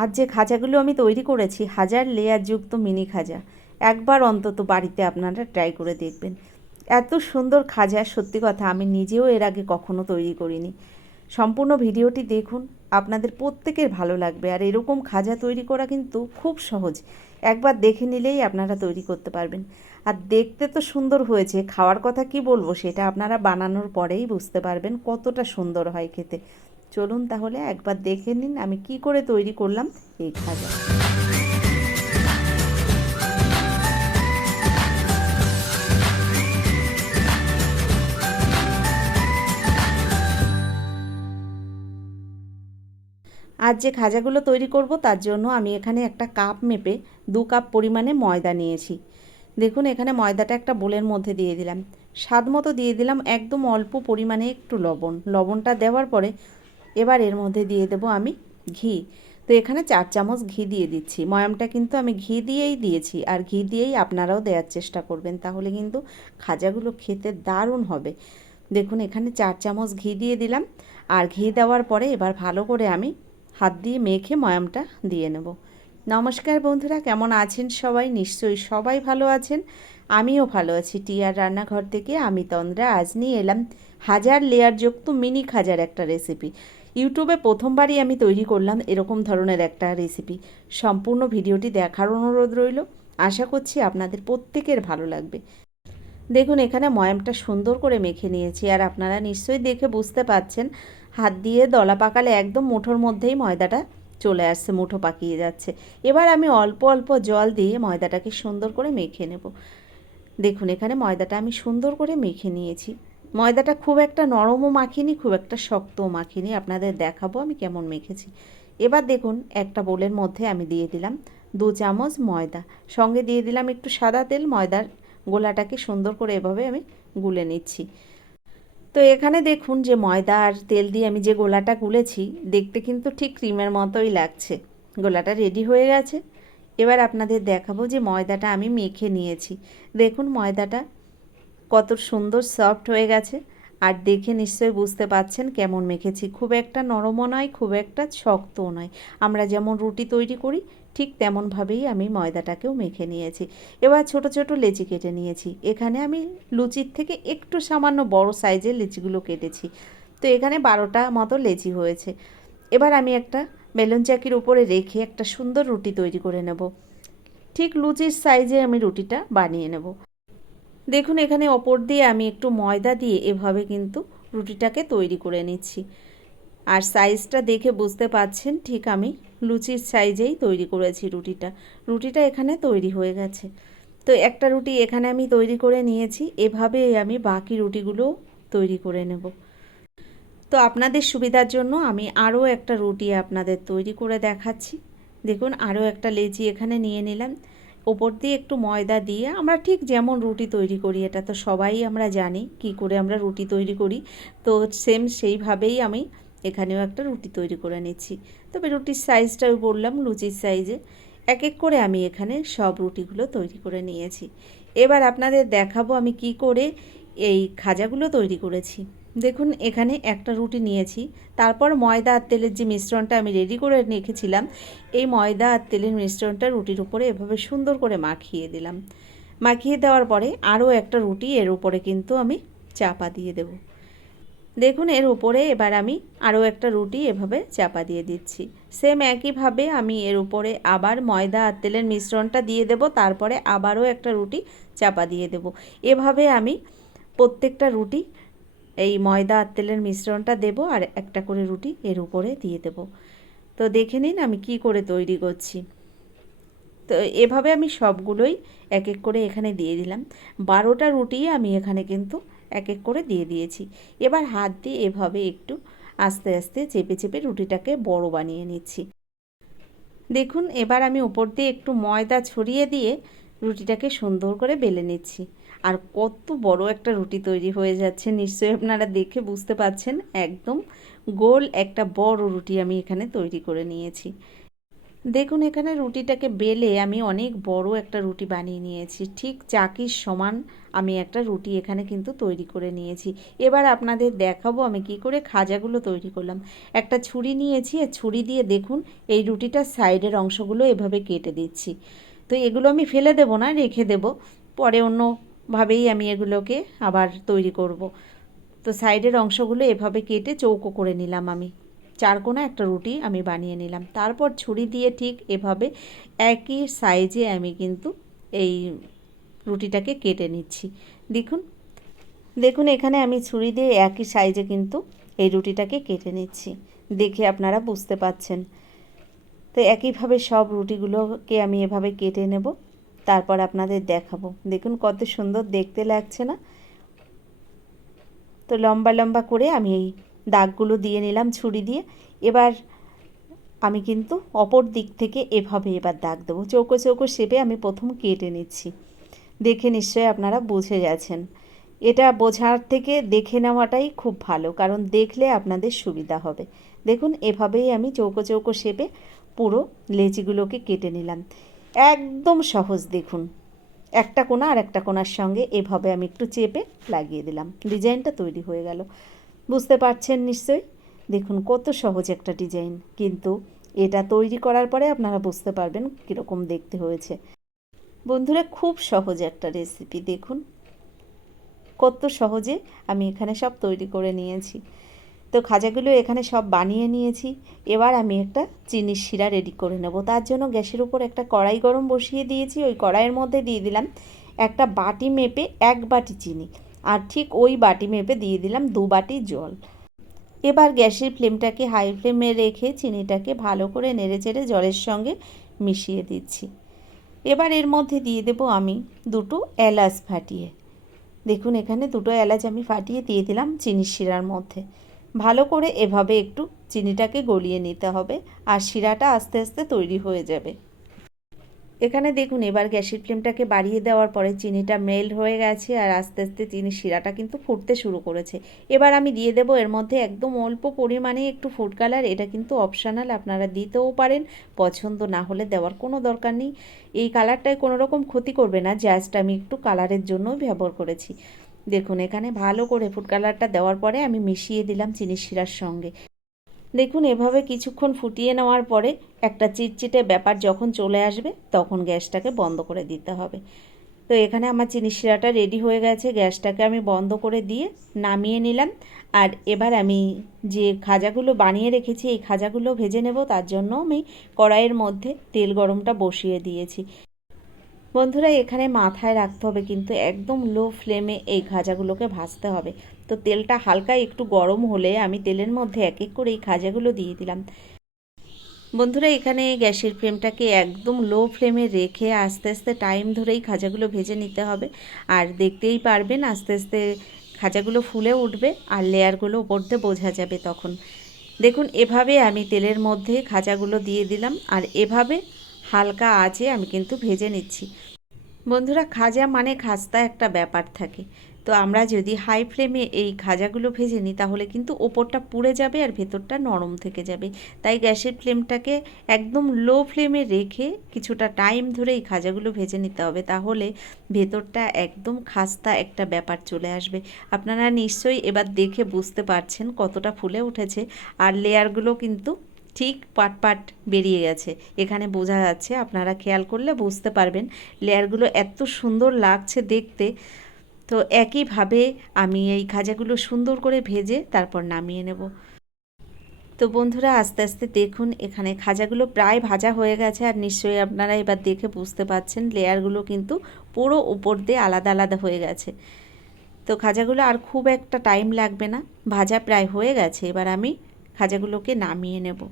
আজ যে খাজাগুলো আমি তৈরি করেছি 1000 লেয়ারযুক্ত মিনি খাজা, একবার অন্তত বাড়িতে আপনারা ট্রাই করে দেখবেন। এত সুন্দর খাজা সত্যি কথা আমি নিজেও এর আগে কখনো তৈরি করিনি। সম্পূর্ণ ভিডিওটি দেখুন, আপনাদের প্রত্যেকের ভালো লাগবে। আর এরকম খাজা তৈরি করা কিন্তু খুব সহজ, একবার দেখে নিলেই আপনারা তৈরি করতে পারবেন। আর দেখতে তো সুন্দর হয়েছে, খাওয়ার কথা কি বলবো সেটা আপনারা বানানোর পরেই বুঝতে পারবেন কতটা সুন্দর হয় খেতে। চলুন তাহলে একবার দেখে নিন আমি কি করে তৈরি করলাম এই খাজা। আজ যে খাজাগুলো তৈরি করব তার জন্য আমি এখানে একটা কাপ মেপে 2 কাপ পরিমাণে ময়দা নিয়েছি। দেখুন এখানে ময়দাটা একটা বোলের মধ্যে দিয়ে দিলাম, স্বাদ মতো দিয়ে দিলাম একদম অল্প পরিমাণে একটু লবণ। লবণটা দেওয়ার পরে এবার এর মধ্যে দিয়ে দেব আমি ঘি। তো এখানে 4 চামচ ঘি দিয়ে দিচ্ছি। ময়ামটা কিন্তু আমি ঘি দিয়েই দিয়েছি, আর ঘি দিয়েই আপনারাও দেওয়ার চেষ্টা করবেন, তাহলে কিন্তু খাজাগুলো খেতে দারুণ হবে। দেখুন এখানে 4 চামচ ঘি দিয়ে দিলাম, আর ঘি দেওয়ার পরে এবার ভালো করে আমি হাত দিয়ে মেখে ময়ামটা দিয়ে নেব। নমস্কার বন্ধুরা, কেমন আছেন সবাই? নিশ্চয়ই সবাই ভালো আছেন, আমিও ভালো আছি। টিয়ার রান্নাঘর থেকে আমি তন্দ্রা আজ নিয়ে এলাম 1000 লেয়ারযুক্ত মিনি খাজার একটা রেসিপি। ইউটিউবে প্রথমবারই আমি তৈরি করলাম এরকম ধরনের একটা রেসিপি। সম্পূর্ণ ভিডিওটি দেখার অনুরোধ রইল, আশা করছি আপনাদের প্রত্যেকের ভালো লাগবে। দেখুন এখানে ময়ামটা সুন্দর করে মেখে নিয়েছি, আর আপনারা নিশ্চয়ই দেখে বুঝতে পাচ্ছেন হাত দিয়ে দলা পাকালে একদম মুঠোর মধ্যেই ময়দাটা চলে আসছে, মুঠো পাকিয়ে যাচ্ছে। এবার আমি অল্প অল্প জল দিয়ে ময়দাটাকে সুন্দর করে মেখে নেব। দেখুন এখানে ময়দাটা আমি সুন্দর করে মেখে নিয়েছি। ময়দাটা খুব একটা নরমও মাখিনি, খুব একটা শক্তও মাখিনি, আপনাদের দেখাবো আমি কেমন মেখেছি। এবার দেখুন একটা বোলের মধ্যে আমি দিয়ে দিলাম 2 চামচ ময়দা, সঙ্গে দিয়ে দিলাম একটু সাদা তেল। ময়দার গোলাটাকে সুন্দর করে এভাবে আমি গুলে নিচ্ছি। তো এখানে দেখুন যে ময়দা আর তেল দিয়ে আমি যে গোলাটা গুলেছি, দেখতে কিন্তু ঠিক ক্রিমের মতোই লাগছে। গোলাটা রেডি হয়ে গেছে। এবার আপনাদের দেখাবো যে ময়দাটা আমি মেখে নিয়েছি। দেখুন ময়দাটা কত সুন্দর সফট হয়ে গেছে, আর দেখে নিশ্চয়ই বুঝতে পাচ্ছেন কেমন মেখেছি। খুব একটা নরমও নয়, খুব একটা শক্তও নয়। আমরা যেমন রুটি তৈরি করি ঠিক তেমনভাবেই আমি ময়দাটাকেও মেখে নিয়েছি। এবার ছোট ছোট লেচি কেটে নিয়েছি। এখানে আমি লুচির থেকে একটু সামান্য বড় সাইজের লেচিগুলো কেটেছি। তো এখানে 12টা মতো লেচি হয়েছে। এবার আমি একটা বেলুন চাকির উপরে রেখে একটা সুন্দর রুটি তৈরি করে নেব। ঠিক লুচির সাইজে আমি রুটিটা বানিয়ে নেব। দেখুন এখানে ওপর দিয়ে আমি একটু ময়দা দিয়ে এভাবে কিন্তু রুটিটাকে তৈরি করে নিচ্ছি। আর সাইজটা দেখে বুঝতে পাচ্ছেন ঠিক আমি লুচির সাইজেই তৈরি করেছি রুটিটা। রুটিটা এখানে তৈরি হয়ে গেছে। তো একটা রুটি এখানে আমি তৈরি করে নিয়েছি, এভাবেই আমি বাকি রুটিগুলো তৈরি করে নেব। তো আপনাদের সুবিধার জন্য আমি আরও একটা রুটি আপনাদের তৈরি করে দেখাচ্ছি। দেখুন আরও একটা লেচি এখানে নিয়ে নিলাম। ওপর দিয়ে একটু ময়দা দিয়ে আমরা ঠিক যেমন রুটি তৈরি করি, এটা তো সবাই আমরা জানি কি করে আমরা রুটি তৈরি করি। তো সেম সেইভাবেই আমি এখানেও একটা রুটি তৈরি করে নিচ্ছি। তবে রুটির সাইজটাও বললাম লুচির সাইজে। এক এক করে আমি এখানে সব রুটিগুলো তৈরি করে নিয়েছি। এবার আপনাদের দেখাবো আমি কি করে এই খাজাগুলো তৈরি করেছি। দেখুন এখানে একটা রুটি নিয়েছি, তারপর ময়দা আর তেলের যে মিশ্রণটা আমি রেডি করে রেখেছিলাম, এই ময়দা আর তেলের মিশ্রণটা রুটির উপরে এভাবে সুন্দর করে মাখিয়ে দিলাম। মাখিয়ে দেওয়ার পরে আরও একটা রুটি এর উপরে কিন্তু আমি চাপা দিয়ে দেব। দেখুন এর উপরে এবার আমি আরও একটা রুটি এভাবে চাপা দিয়ে দিচ্ছি। সেম একইভাবে আমি এর উপরে আবার ময়দা আর তেলের মিশ্রণটা দিয়ে দেব, তারপরে আবারও একটা রুটি চাপা দিয়ে দেব। এভাবে আমি প্রত্যেকটা রুটি এই ময়দা আর তেলের মিশ্রণটা দেব, আর একটা করে রুটি এর উপরে দিয়ে দেব। তো দেখে নিন আমি কি করে তৈরি করছি। তো এভাবে আমি সবগুলোই এক এক করে এখানে দিয়ে দিলাম। 12টা রুটি আমি এখানে কিন্তু এক এক করে দিয়ে দিয়েছি। এবার হাত দিয়ে এভাবে একটু আস্তে আস্তে চেপে চেপে রুটিটাকে বড় বানিয়ে নিচ্ছি। দেখুন এবার আমি উপর দিয়ে একটু ময়দা ছড়িয়ে দিয়ে রুটিটাকে সুন্দর করে বেলে নিচ্ছি। আর কত বড় একটা রুটি তৈরি হয়ে যাচ্ছে, নিশ্চয়ই আপনারা দেখে বুঝতে পাচ্ছেন। একদম গোল একটা বড় রুটি আমি এখানে তৈরি করে নিয়েছি। দেখুন এখানে রুটিটাকে বেলে আমি অনেক বড় একটা রুটি বানিয়ে নিয়েছি, ঠিক চাকির সমান আমি একটা রুটি এখানে কিন্তু তৈরি করে নিয়েছি। এবার আপনাদের দেখাবো আমি কি করে খাজাগুলো তৈরি করলাম। একটা ছুরি নিয়েছি, আর ছুরি দিয়ে দেখুন এই রুটিটার সাইডের অংশগুলো এভাবে কেটে দিচ্ছি। তো এগুলো আমি ফেলে দেব না, রেখে দেব, পরে অন্যভাবেই আমি এগুলোকে আবার তৈরি করব। তো সাইডের অংশগুলো এভাবে কেটে চৌকো করে নিলাম আমি, চারকোনা একটা রুটি আমি বানিয়ে নিলাম। তারপর ছুরি দিয়ে ঠিক এভাবে একই সাইজে আমি কিন্তু এই রুটিটাকে কেটে নিচ্ছি। দেখুন দেখুন এখানে আমি ছুরি দিয়ে একই সাইজে কিন্তু এই রুটিটাকে কেটে নিচ্ছি, দেখে আপনারা বুঝতে পাচ্ছেন। তো একইভাবে সব রুটিগুলোকে আমি এভাবে কেটে নেব, তারপর আপনাদের দেখাবো। দেখুন কত সুন্দর দেখতে লাগছে না? তো লম্বা লম্বা করে আমি এই দাগগুলো দিয়ে নিলাম ছুরি দিয়ে। এবার আমি কিন্তু অপর দিক থেকে এভাবে এবার দাগ দেবো, চৌকো চৌকো শেপে আমি প্রথম কেটে নিচ্ছি। দেখে নিশ্চয়ই আপনারা বুঝে গেছেন। এটা বোঝার থেকে দেখে নেওয়াটাই খুব ভালো, কারণ দেখলে আপনাদের সুবিধা হবে। দেখুন এভাবেই আমি চৌকো চৌকো শেপে পুরো লেচিগুলোকে কেটে নিলাম। একদম সহজ। দেখুন একটা কোণা আর একটা কোণার সঙ্গে এভাবে আমি একটু চেপে লাগিয়ে দিলাম, ডিজাইনটা তৈরি হয়ে গেল। বুঝতে পারছেন নিশ্চয়ই? দেখুন কত সহজ একটা ডিজাইন, কিন্তু এটা তৈরি করার পরে আপনারা বুঝতে পারবেন কীরকম দেখতে হয়েছে। বন্ধুরা খুব সহজ একটা রেসিপি, দেখুন কত সহজে আমি এখানে সব তৈরি করে নিয়েছি। তো খাজাগুলো এখানে সব বানিয়ে নিয়েছি। এবার আমি একটা চিনির শিরা রেডি করে নেব। তার জন্য গ্যাসের উপর একটা কড়াই গরম বসিয়ে দিয়েছি। ওই কড়াইয়ের মধ্যে দিয়ে দিলাম একটা বাটি মেপে 1 বাটি চিনি, আর ঠিক ওই বাটি মেপে দিয়ে দিলাম 2 বাটি জল। এবার গ্যাসের ফ্লেমটাকে হাই ফ্লেমে রেখে চিনিটাকে ভালো করে নেড়েচেড়ে জলের সঙ্গে মিশিয়ে দিচ্ছি। এবার এর মধ্যে দিয়ে দেব আমি 2টো এলাচ ফাটিয়ে। দেখুন এখানে 2টো এলাচ আমি ফাটিয়ে দিয়ে দিলাম চিনির শিরার মধ্যে। ভালো করে এভাবে একটু চিনিটাকে গলিয়ে নিতে হবে, আর শিরাটা আস্তে আস্তে তৈরি হয়ে যাবে। এখানে দেখুন এবার গ্যাসের ফ্লেমটাকে বাড়িয়ে দেওয়ার পরে চিনিটা মেল্ট হয়ে গেছে, আর আস্তে আস্তে চিনির শিরাটা কিন্তু ফুটতে শুরু করেছে। এবার আমি দিয়ে দেবো এর মধ্যে একদম অল্প পরিমাণে একটু ফুড কালার। এটা কিন্তু অপশানাল, আপনারা দিতেও পারেন, পছন্দ না হলে দেওয়ার কোনো দরকার নেই। এই কালারটায় কোনো রকম ক্ষতি করবে না, জাস্ট আমি একটু কালারের জন্যই ব্যবহার করেছি। দেখুন এখানে ভালো করে ফুড কালারটা দেওয়ার পরে আমি মিশিয়ে দিলাম চিনির শিরার সঙ্গে। দেখুন এভাবে কিছুক্ষণ ফুটিয়ে নেওয়ার পরে একটা চিটচিটে ব্যাপার যখন চলে আসবে তখন গ্যাসটাকে বন্ধ করে দিতে হবে। তো এখানে আমার চিনির শিরাটা রেডি হয়ে গেছে, গ্যাসটাকে আমি বন্ধ করে দিয়ে নামিয়ে নিলাম। আর এবার আমি যে খাজাগুলো বানিয়ে রেখেছি এই খাজাগুলো ভেজে নেব। তার জন্য আমি কড়াইয়ের মধ্যে তেল গরমটা বসিয়ে দিয়েছি। বন্ধুরা এখানে মাথায় রাখতে হবে কিন্তু একদম লো ফ্লেমে এই খাজাগুলোকে ভাজতে হবে। তো তেলটা হালকা একটু গরম হলে আমি তেলের মধ্যে এক এক করে এই খাজাগুলো দিয়ে দিলাম। বন্ধুরা এখানে গ্যাসের ফ্লেমটাকে একদম লো ফ্লেমে রেখে আস্তে আস্তে টাইম ধরেই খাজাগুলো ভেজে নিতে হবে। আর দেখতেই পারবেন আস্তে আস্তে খাজাগুলো ফুলে উঠবে আর লেয়ারগুলো ওপর দিয়ে বোঝা যাবে তখন। দেখুন এভাবে আমি তেলের মধ্যে খাজাগুলো দিয়ে দিলাম, আর এভাবে হালকা আঁচে আমি কিন্তু ভেজে নিচ্ছি। বন্ধুরা খাজা মানে খাস্তা একটা ব্যাপার থাকে। তো আমরা যদি হাই ফ্লেমে এই খাজাগুলো ভেজে নিই তাহলে কিন্তু ওপরটা পুড়ে যাবে আর ভেতরটা নরম থেকে যাবে। তাই গ্যাসের ফ্লেমটাকে একদম লো ফ্লেমে রেখে কিছুটা টাইম ধরে এই খাজাগুলো ভেজে নিতে হবে, তাহলে ভেতরটা একদম খাস্তা একটা ব্যাপার চলে আসবে। আপনারা নিশ্চয়ই এবার দেখে বুঝতে পারছেন কতটা ফুলে উঠেছে, আর লেয়ারগুলো কিন্তু ঠিক পাট পাট বেরিয়ে গেছে। এখানে বোঝা যাচ্ছে, আপনারা খেয়াল করলে বুঝতে পারবেন লেয়ারগুলো এত সুন্দর লাগছে দেখতে। তো একইভাবে আমি এই খাজাগুলো সুন্দর করে ভেজে তারপর নামিয়ে নেব। তো বন্ধুরা আস্তে আস্তে দেখুন এখানে খাজাগুলো প্রায় ভাজা হয়ে গেছে, আর নিশ্চয়ই আপনারা এবার দেখে বুঝতে পারছেন লেয়ারগুলো কিন্তু পুরো উপর দিয়ে আলাদা আলাদা হয়ে গেছে। তো খাজাগুলো আর খুব একটা টাইম লাগবে না, ভাজা প্রায় হয়ে গেছে। এবার আমি খাজাগুলোকে নামিয়ে নেব।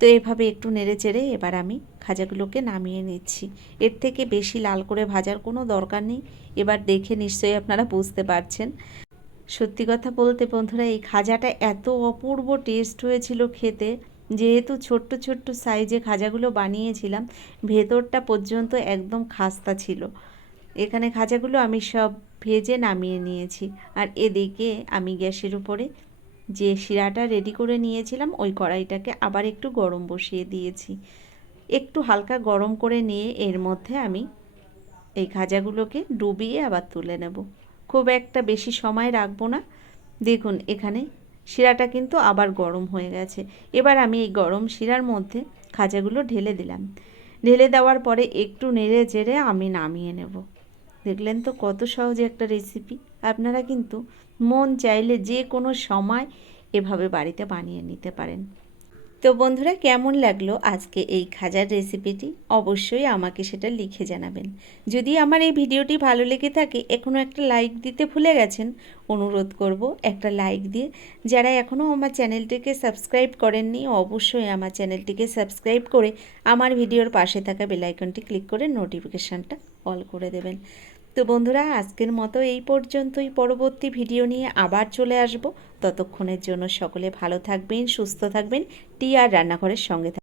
তো এভাবে একটু নেড়ে চেড়ে এবার আমি খাজাগুলোকে নামিয়ে নিচ্ছি। এর থেকে বেশি লাল করে ভাজার কোনো দরকার নেই। এবার দেখে নিশ্চয়ই আপনারা বুঝতে পারছেন। সত্যি কথা বলতে বন্ধুরা এই খাজাটা এত অপূর্ব টেস্ট হয়েছিল খেতে, যেহেতু ছোট্ট ছোট্ট সাইজে খাজাগুলো বানিয়েছিলাম, ভেতরটা পর্যন্ত একদম খাস্তা ছিল। এখানে খাজাগুলো আমি সব ভেজে নামিয়ে নিয়েছি, আর এদিকে আমি গ্যাসের উপরে যে শিরাটা রেডি করে নিয়েছিলাম ওই কড়াইটাকে আবার একটু গরম বসিয়ে দিয়েছি। একটু হালকা গরম করে নিয়ে এর মধ্যে আমি এই খাজাগুলোকে ডুবিয়ে আবার তুলে নেব। খুব একটা বেশি সময় রাখবো না। দেখুন এখানে শিরাটা কিন্তু আবার গরম হয়ে গেছে। এবার আমি এই গরম শিরার মধ্যে খাজাগুলো ঢেলে দিলাম। ঢেলে দেওয়ার পরে একটু নেড়ে চেড়ে আমি নামিয়ে নেব। দেখলেন তো কত সহজে একটা রেসিপি। আপনারা কিন্তু মন চাইলে যে কোনো সময় এভাবে বাড়িতে বানিয়ে নিতে পারেন। তো বন্ধুরা, কেমন লাগলো আজকে এই খাজার রেসিপিটি অবশ্যই আমাকে সেটা লিখে জানাবেন। যদি আমার এই ভিডিওটি ভালো লেগে থাকে, এখনও একটা লাইক দিতে ভুলে গেছেন, অনুরোধ করব একটা লাইক দিয়ে, যারা এখনও আমার চ্যানেলটিকে সাবস্ক্রাইব করেননি অবশ্যই আমার চ্যানেলটিকে সাবস্ক্রাইব করে আমার ভিডিওর পাশে থাকা বেল আইকনটি ক্লিক করে নোটিফিকেশানটা অল করে দেবেন। তো বন্ধুরা, আজকের মতো এই পর্যন্তই। পরবর্তী ভিডিও নিয়ে আবার চলে আসব। ততক্ষণের জন্য সকলে ভালো থাকবেন, সুস্থ থাকবেন, টিআর রান্নাঘরের সঙ্গে থাকবেন।